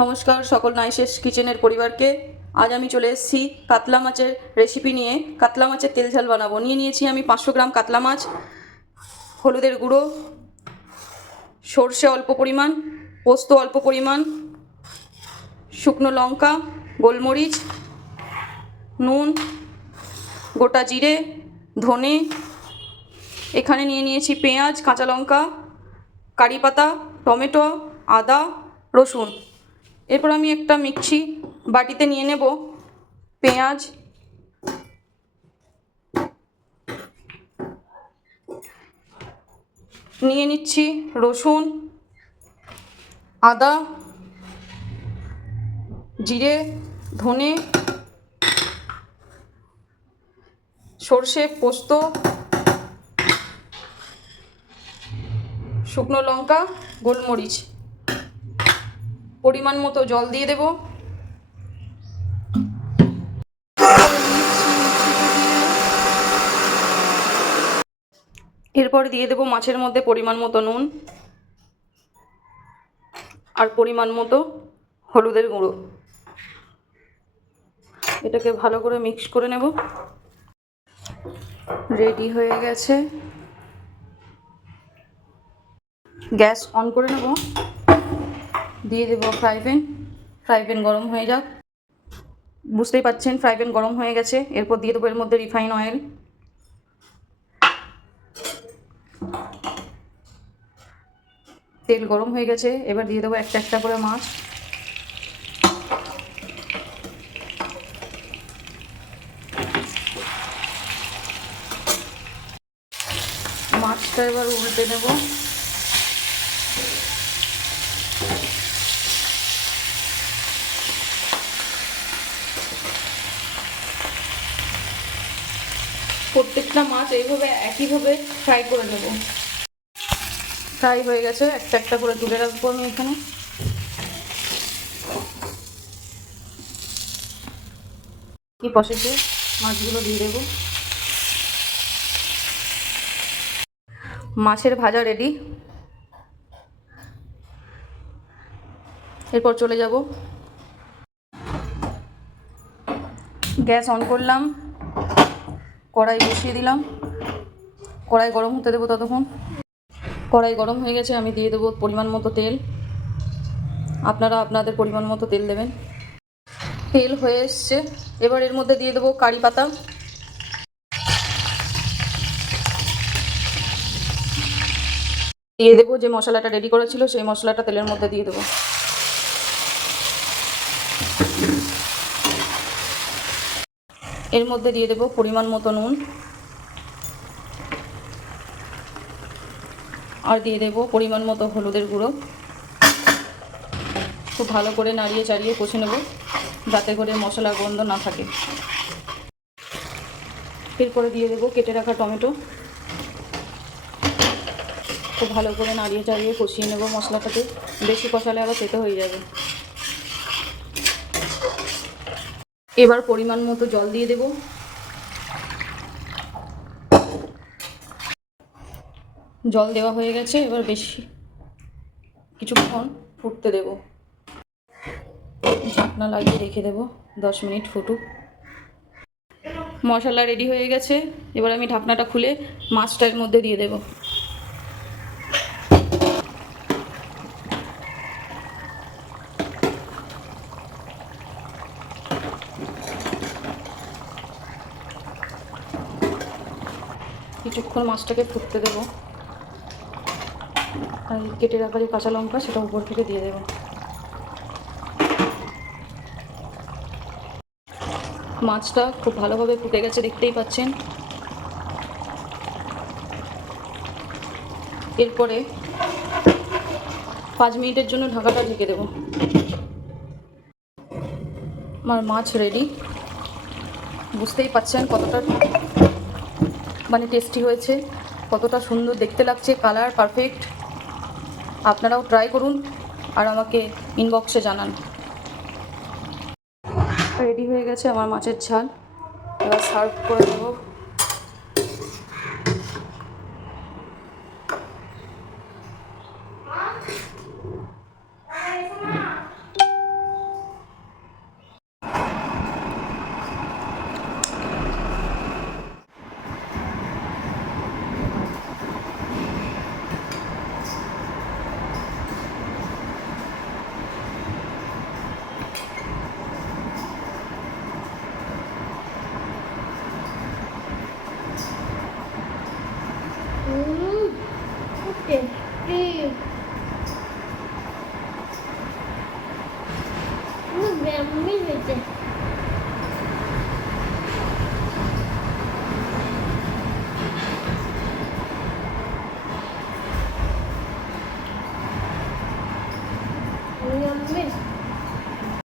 নমস্কার সকল নাইসেস কিচেনের পরিবারকে। আজ আমি চলে এসেছি কাতলা মাছের রেসিপি নিয়ে। কাতলা মাছের তেল ঝাল বানাবো। নিয়েছি আমি 500 গ্রাম কাতলা মাছ, হলুদের গুঁড়ো, সর্ষে অল্প পরিমাণ, পোস্ত অল্প পরিমাণ, শুকনো লঙ্কা, গোলমরিচ, নুন, গোটা জিরে, ধনে। এখানে নিয়েছি পেঁয়াজ, কাঁচা লঙ্কা, কারি পাতা, টমেটো, আদা, রসুন। এরপর আমি একটা মিক্সি বাটিতে নিয়ে নেব পেঁয়াজ, নিয়ে নিচ্ছি রসুন, আদা, জিরে, ধনে, সর্ষে, পোস্ত, শুকনো লঙ্কা, গোলমরিচ। পরিমাণ মতো জল দিয়ে দেব। এরপর দিয়ে দেব মাছের মধ্যে পরিমাণ মতো নুন আর পরিমাণ মতো হলুদের গুঁড়ো। এটাকে ভালো করে মিক্স করে নেব। রেডি হয়ে গেছে। গ্যাস অন করে নেব। দিয়ে দেব ফ্রাই প্যান গরম হয়ে যাক। বুঝতেই পাচ্ছেন ফ্রাই প্যান গরম হয়ে গেছে। এরপর দিয়ে দেবো এর মধ্যে রিফাইন অয়েল। তেল গরম হয়ে গেছে। এবার দিয়ে দেবো একটা একটা করে মাছ। মাছটা এবার উল্টে নেব। প্রত্যেকটা মাছ এইভাবে একইভাবে ফ্রাই করে নেব। ফ্রাই হয়ে গেছে। একটা একটা করে তুলে রাখবো আমি এখানে। কি বসেছে মাছগুলো দিয়ে দেবো। মাছের ভাজা রেডি। এরপর চলে যাব। গ্যাস অন করলাম, কড়াই বসিয়ে দিলাম। কড়াই গরম হতে দেবো ততক্ষণ। কড়াই গরম হয়ে গেছে। আমি দিয়ে দেবো পরিমাণ মতো তেল। আপনারা আপনাদের পরিমাণ মতো তেল দেবেন। তেল হয়ে এসছে। এবার এর মধ্যে দিয়ে দেবো কারি পাতা, দিয়ে দেবো যে মশলাটা রেডি করেছিল সেই মশলাটা তেলের মধ্যে দিয়ে দেবো। এর মধ্যে দিয়ে দেবো পরিমাণ মতো নুন আর দিয়ে দেবো পরিমাণ মতো হলুদের গুঁড়ো। খুব ভালো করে নাড়িয়ে চাড়িয়ে কষে নেব যাতে করে মশলার গন্ধ না থাকে। এরপরে দিয়ে দেবো কেটে রাখা টমেটো। খুব ভালো করে নাড়িয়ে চাড়িয়ে কষিয়ে নেব মশলাটাকে। বেশি কষালে আবার তেতো হয়ে যাবে। এবার পরিমাণ মতো জল দিয়ে দেব। জল দেওয়া হয়ে গেছে। এবার বেশি কিছুক্ষণ ফুটতে দেব। ঢাকনা লাগিয়ে রেখে দেব 10 মিনিট ফুটুক। মশলা রেডি হয়ে গেছে। এবার আমি ঢাকনাটা খুলে মাছটার মধ্যে দিয়ে দেব। কিছুক্ষণ মাছটাকে ফুটতে দেব। আর কেটে রাখা যে কাঁচা লঙ্কা সেটা উপর থেকে দিয়ে দেব। মাছটা খুব ভালোভাবে ফুটে গেছে, দেখতেই পাচ্ছেন। এরপরে 5 মিনিটের জন্য ঢাকাটা ঢেকে দেব। আমার মাছ রেডি। বুঝতেই পাচ্ছেন কতটা টেস্টি হয়েছে, কতটা সুন্দর দেখতে লাগছে। Colour perfect. আপনারাও ট্রাই করুন আর আমাকে ইনবক্সে জানান। রেডি হয়ে গেছে আমার মাছের ঝাল। এবার সার্ভ করে দেব। এই এই